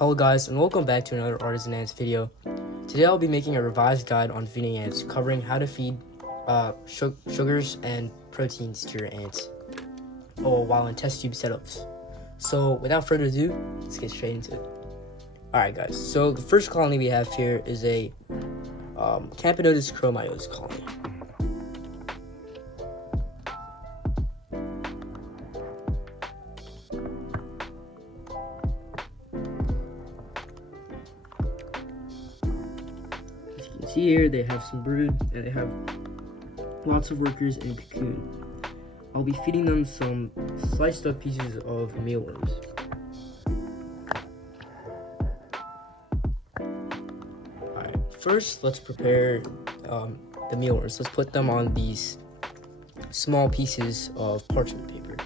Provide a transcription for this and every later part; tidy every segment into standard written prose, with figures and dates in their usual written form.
Hello guys, and welcome back to another Artisan Ants video. Today I'll be making a revised guide on feeding ants, covering how to feed sugars and proteins to your ants while in test tube setups. So without further ado, let's get straight into it. Alright guys, so the first colony we have here is a Camponotus chromios colony. See here, they have some brood and they have lots of workers in a cocoon. I'll be feeding them some sliced up pieces of mealworms. Alright, first let's prepare the mealworms. Let's put them on these small pieces of parchment paper.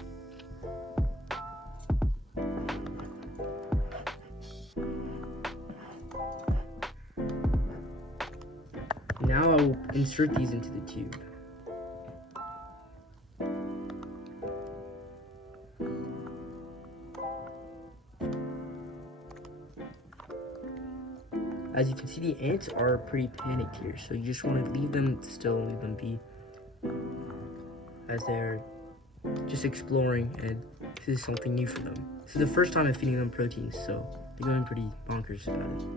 Now I will insert these into the tube. As you can see, the ants are pretty panicked here, so you just want to leave them still, leave them be, as they're just exploring, and this is something new for them. This is the first time I'm feeding them proteins, so they're going pretty bonkers about it.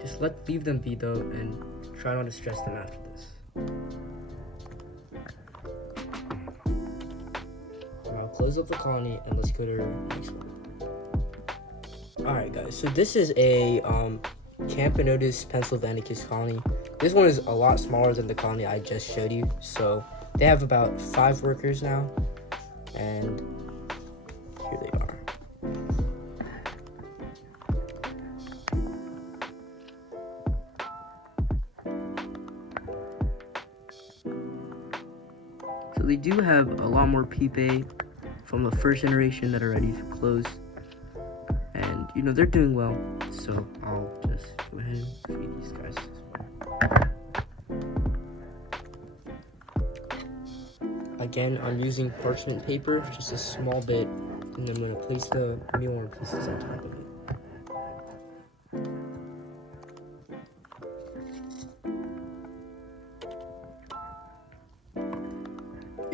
Just leave them be though, and try not to stress them after this. Now close up the colony and let's go to the next one. Alright guys, so this is a Camponotus pennsylvanicus colony. This one is a lot smaller than the colony I just showed you. So they have about 5 workers now, and here they are. So they do have a lot more pupae from the first generation that are ready to close. And, you know, they're doing well. So I'll just go ahead and feed these guys as well. Again, I'm using parchment paper, just a small bit, and I'm going to place the mealworm pieces on top of it.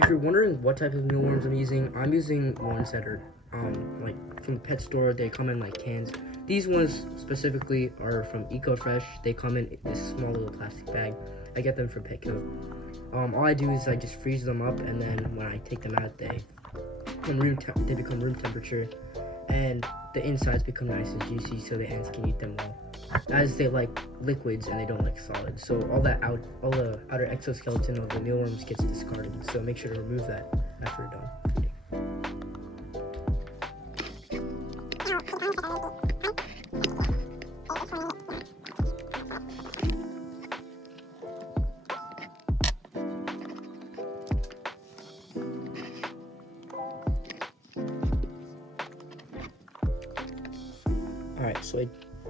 If you're wondering what type of mealworms I'm using ones that are like from the pet store. They come in like cans. These ones specifically are from EcoFresh. They come in this small little plastic bag. I get them from Petco. All I do is I just freeze them up, and then when I take them out, they become room temperature, and the insides become nice and juicy, so the ants can eat them well, as they like liquids and they don't like solids. So all the outer exoskeleton of the mealworms gets discarded. So make sure to remove that after you're done feeding. Alright, so I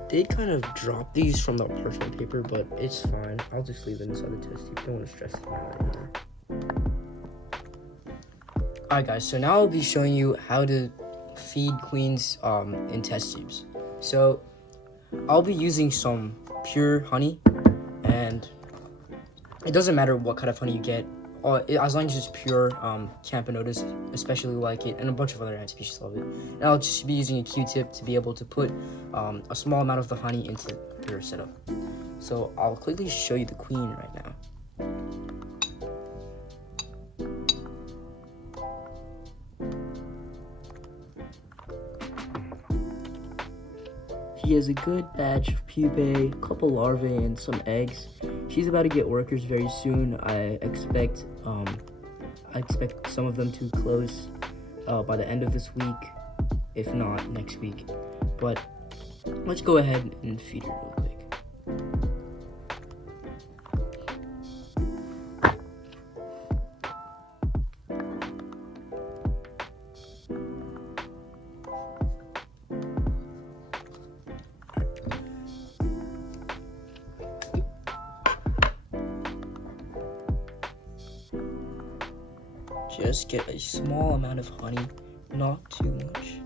did kind of drop these from the parchment paper, but it's fine. I'll just leave them inside the test tube. Don't want to stress them out anymore. Alright guys, so now I'll be showing you how to feed queens in test tubes. So I'll be using some pure honey, and it doesn't matter what kind of honey you get, as long as it's pure. Camponotus especially like it, and a bunch of other ant species love it. And I'll just be using a Q-tip to be able to put a small amount of the honey into your setup. So I'll quickly show you the queen right now. She has a good batch of pupae, a couple larvae, and some eggs. She's about to get workers very soon. I expect some of them to close by the end of this week, if not next week. But let's go ahead and feed her real quick. Just get a small amount of honey, not too much.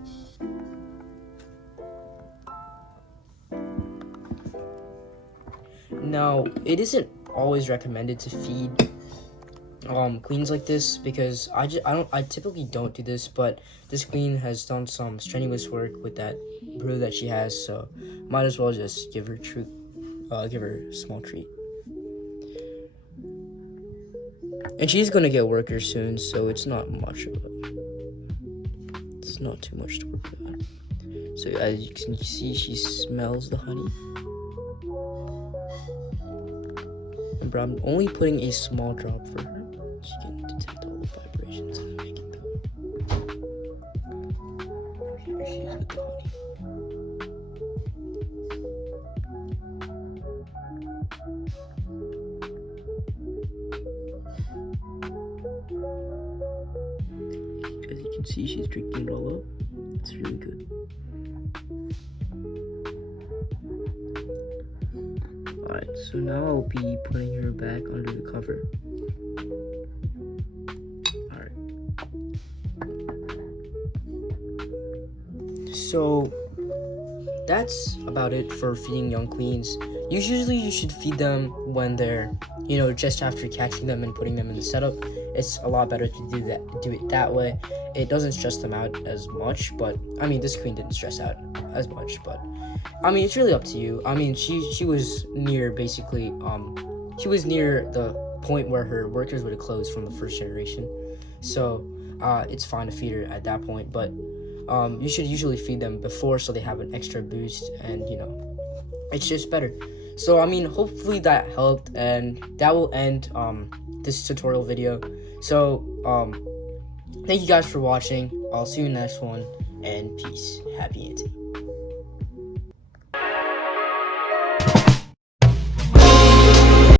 Now, it isn't always recommended to feed queens like this, because I typically don't do this, but this queen has done some strenuous work with that brew that she has, so might as well just give her a small treat. And she's gonna get workers soon, so it's not too much to work about. So as you can see, she smells the honey. But I'm only putting a small drop for her. She can detect all the vibrations and make it go. Here she is with the honey. As you can see, she's drinking it all up. It's really good. Alright, so now I'll be putting her back under the cover. Alright. So that's about it for feeding young queens. Usually you should feed them when they're, just after catching them and putting them in the setup. It's a lot better to do it that way. It doesn't stress them out as much, but this queen didn't stress out as much, but it's really up to you. She was near she was near the point where her workers would have closed from the first generation, so it's fine to feed her at that point, but you should usually feed them before so they have an extra boost, and it's just better. So hopefully that helped, and that will end this tutorial video. So thank you guys for watching. I'll see you in the next one, and peace. Happy hunting.